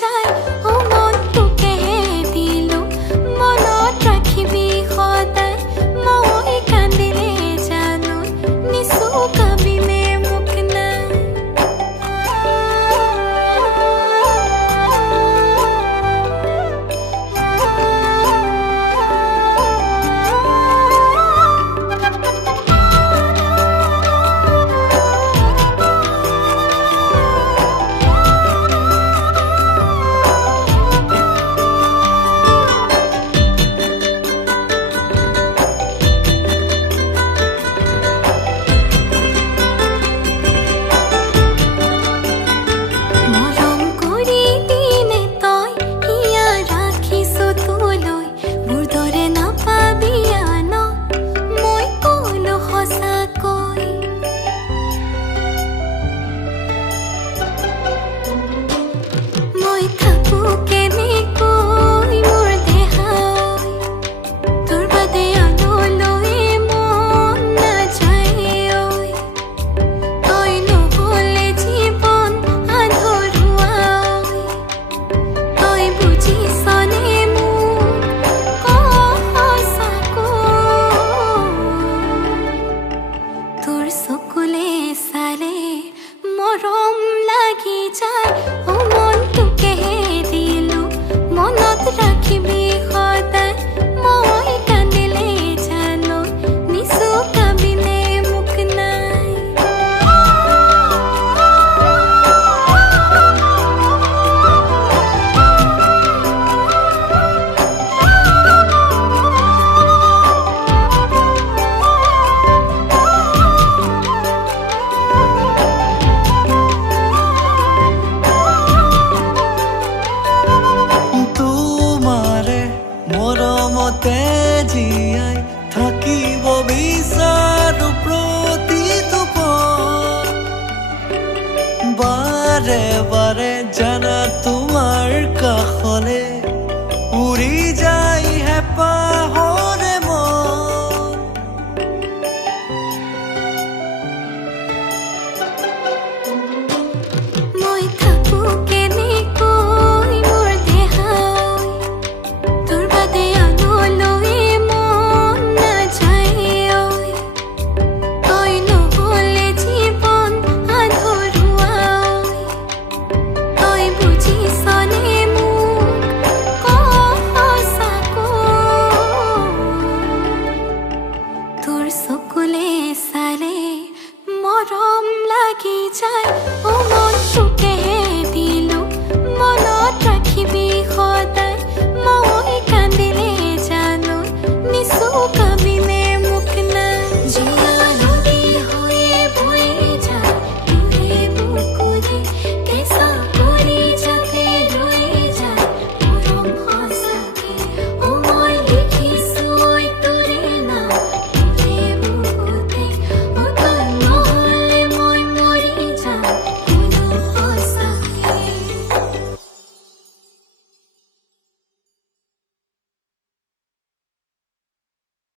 যায় ও মন তোকে দিলো মনত ৰাখিবি সদায় মই কান্দিলে জানো নিচুকাবিনে মোক নাই sokule sare morom lagi jay o mon toke dilo monot rakhibi khoday moi kandile jano nisukabine muk nai মৰমতে জীয়াই থাকিব বিচাৰো প্ৰতিটো পল বাৰে বাৰে জানা তোমাৰ কাষলে উৰি যায় হেঁপাহৰে মন মই থাকো কেনেকৈ মোৰ দেহাই তোৰ বাদে আনলৈ মন নাযায় ঐ তই নহ'লে জীৱন আধৰুৱা ঐ তই বুজিছনে মোক সঁচাকৈ তোৰ চকুলে চালে মৰম লাগি যায়